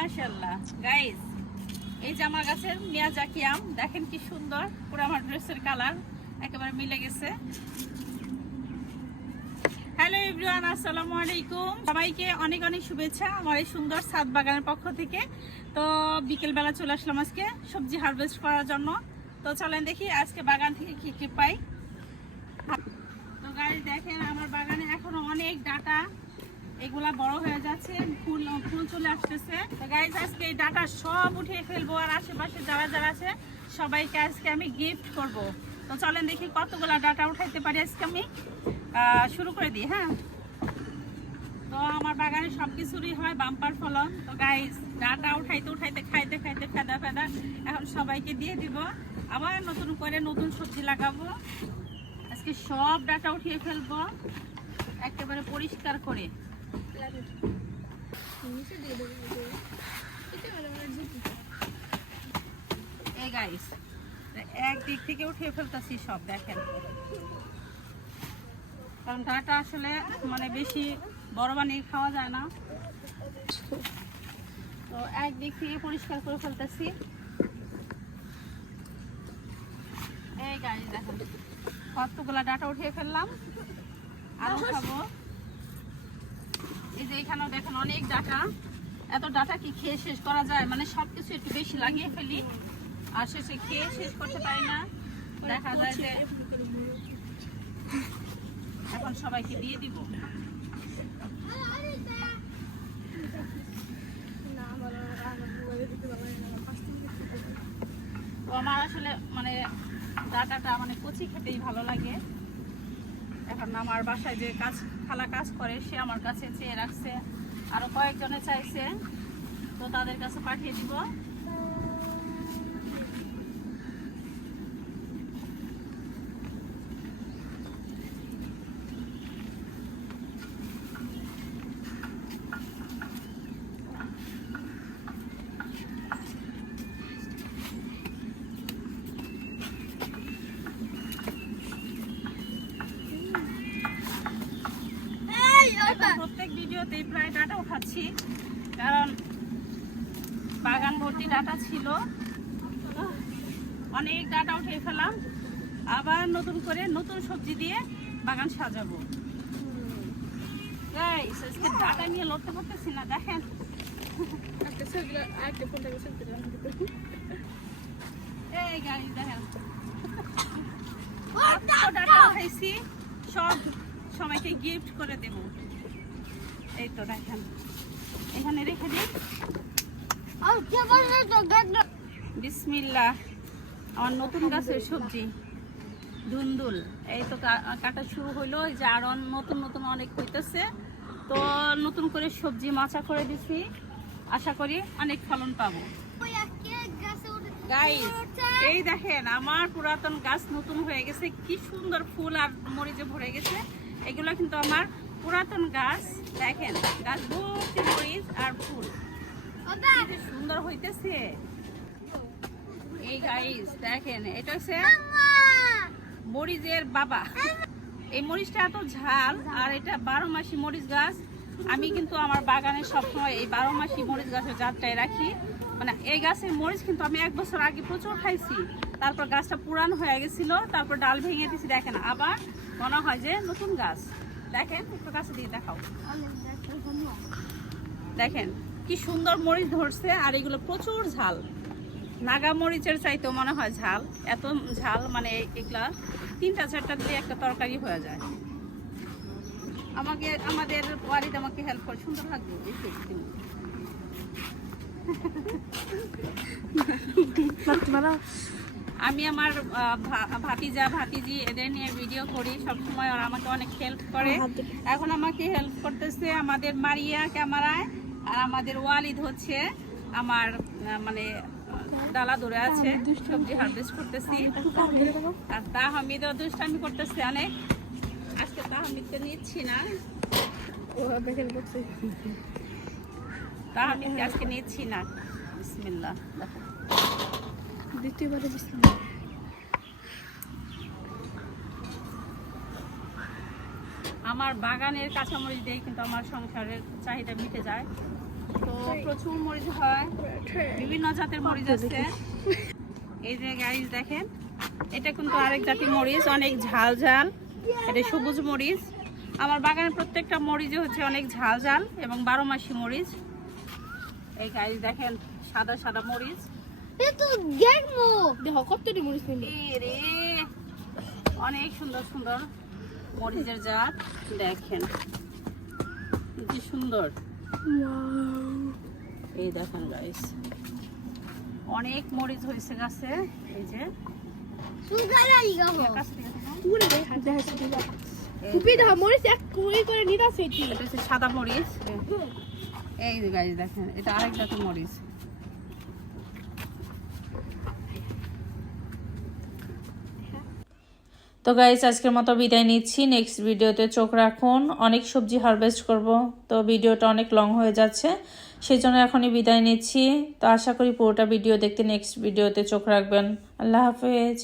মাশাআল্লাহ গাইস, এই যে আমার গাছের মিয়াজাকি আম দেখেন কি সুন্দর, পুরো আমার ড্রেসের কালার একেবারে মিলে গেছে। হ্যালো এভরিওয়ান, আসসালামু আলাইকুম। সবাইকে অনেক অনেক শুভেচ্ছা আমার এই সুন্দর ছাদ বাগানের পক্ষ থেকে। তো বিকেল বেলা চলে আসলাম আজকে সবজি হারভেস্ট করার জন্য। তো চলেন দেখি আজকে বাগান থেকে কি কি পাই। তো গাইস দেখেন আমার বাগানে এখনো অনেক ডাটা, এগুলা বড় হয়ে যাচ্ছে, ফুল চলে আসতেছে। তো গাইস আজকে এই ডাটা সব উঠিয়ে ফেলবো, আর আশেপাশে যারা যারা আছে সবাইকে আজকে আমি গিফট করব। তো চলেন দেখি কতগুলা ডাটা উঠাইতে পারি আজকে আমি। শুরু করে দিই। হ্যাঁ, তো আমার বাগানে সব কিছুরই হয় বাম্পার ফলন। তো গাইস ডাটা উঠাইতে উঠাইতে খাইতে খাইতে ফেদা ফেদা এখন সবাইকে দিয়ে দিব, আবার নতুন করে নতুন সবজি লাগাবো। আজকে সব ডাটা উঠিয়ে ফেলবো একেবারে পরিষ্কার করে। এই গাইস একদিক থেকে উঠিয়ে ফেলতেছি সব, দেখেন, কারণ ডাটা আসলে মানে বেশি বড় বানিয়ে খাওয়া যায় না, তো একদিক থেকে পরিষ্কার করে ফেলতেছি। এই গাইস দেখেন কতগুলা ডাটা উঠিয়ে ফেললাম, আর খাবো। এই যে এখানেও দেখেন অনেক ডাটা, এত ডাটা কি খেয়ে শেষ করা যায়? মানে সবকিছু একটু বেশি লাগিয়ে ফেলি আর শেষে খেয়ে শেষ করতে পারি না। দেখা যায় যে এখন সবাইকে দিয়ে দিব। তো আমার আসলে মানে ডাটাটা মানে কচি খেতেই ভালো লাগে। এখন আমার বাসায় যে খালা কাজ করে সে আমার কাছে চেয়ে রাখছে, আরো কয়েকজনে চাইছে, তো তাদের কাছে পাঠিয়ে দিব। প্রত্যেক ভিডিওতেই প্রায় ডাটা উঠাচ্ছি, কারণ বাগান ভর্তি ডাটা ছিল, অনেক ডাটা উঠিয়ে ফেলাম, আবার নতুন করে নতুন সবজি দিয়ে বাগান সাজাবো। ডাটা নিয়ে লড়তে পারতেছি না, দেখেন। এই গাড়ি দেখেন ডাটা উঠাইছি, সব সবাইকে গিফট করে দেব। এই তো দেখেন এখানে রেখে দিই। বিসমিল্লাহ। আমার নতুন গাছের সবজি ধুন্দুল এই তো কাটা শুরু হইলো, এই যে আরো নতুন নতুন অনেক হইতেছে। তো নতুন করে সবজি মাচা করে দিছি, আশা করি অনেক ফলন পাবো। গাইস এই দেখেন আমার পুরাতন গাছ নতুন হয়ে গেছে, কি সুন্দর ফুল আর মরিচে ভরে গেছে। এগুলো কিন্তু আমার পুরাতন গাছ, দেখেন গাছ ভর্তি মরিচ আর ফুল, কি সুন্দর হইতেছে। এই গাইস দেখেন এটা হচ্ছে মরিচের বাবা। এই মরিচটা এত ঝাল, আর এটা 12 মাসি মরিচ গাছ। আমি কিন্তু আমার বাগানে সবসময় এই 12 মাসি মরিচ গাছের জাতটাই রাখি। মানে এই গাছের মরিচ কিন্তু আমি 1 বছর আগে প্রচুর খাইছি, তারপর গাছটা পুরান হয়ে গেছিল, তারপর ডাল ভেঙে দিয়েছি। দেখেন আবার মনে হয় যে নতুন গাছ। দেখেন একটু কাছে দিয়ে দেখাও, দেখেন কি সুন্দর মরিচ ধরছে, আর এগুলো প্রচুর ঝাল, নাগা মরিচের চাইতেও মনে হয় ঝাল, এত ঝাল। মানে এগুলা 3টা 4টা দিয়ে একটা তরকারি হয়ে যায়। আমাদের বাড়িতে আমাকে হেল্প করে, সুন্দর লাগবে। আমি আমার ভাতিজি এদের নিয়ে ভিডিও করি সবসময়, আর আমাকে অনেক হেল্প করে। এখন আমাকে হেল্প করতেছে আমাদের মারিয়া ক্যামেরায়, আর আমাদের ওয়ালিদ হচ্ছে আমার মানে ডালা ধরে আছে, সবজি হারভেস্ট করতেছি। আর তাহমিদও দুষ্টামি করতেছে অনেক। আজকে তাহমিদকে নিচ্ছি না, তাহমিদকে আজকে নিচ্ছি না। বিসমিল্লাহ। দ্বিতীয়বারে বিসমিল্লাহ। আমার বাগানের কাঁচামরিচ দিয়ে কিন্তু আমার সংসারের চাহিদা মিটে যায়। তো প্রচুর মরিচ হয়, বিভিন্ন জাতের মরিচ আছে। এই যে গাইস দেখেন, এটা কিন্তু আরেক জাতির মরিচ, অনেক ঝাল ঝাল। এটা সবুজ মরিচ। আমার বাগানের প্রত্যেকটা মরিচে হচ্ছে অনেক ঝাল ঝাল এবং 12 মাসি মরিচ। এই গাইস দেখেন, সাদা সাদা মরিচ। দেখো কতটি মরিচ নিল। রে অনেক সুন্দর সুন্দর মরিচের জাত দেখেন, কি সুন্দর। এই দেখেন গাইস, অনেক মরিচ হয়েছে গাছে। এই যে কাছ থেকে দেখো। পুরো দেখা যাচ্ছে দিবা। কুপি দাও মরিচ এক কুই করে নিতা সেটি। এটা হচ্ছে সাদা মরিচ। এই যে গাইস দেখেন, এটা আরেক জাতের মরিচ। তো গাইস আজকের মতো বিদায় নিচ্ছি। নেক্সট ভিডিওতে চোখ রাখুন, অনেক সবজি হারভেস্ট করব। তো ভিডিওটা অনেক লং হয়ে যাচ্ছে, সেই জন্য এখনই বিদায় নিচ্ছি। তো আশা করি পুরোটা ভিডিও দেখতে নেক্সট ভিডিওতে চোখ রাখবেন। আল্লাহ হাফেজ।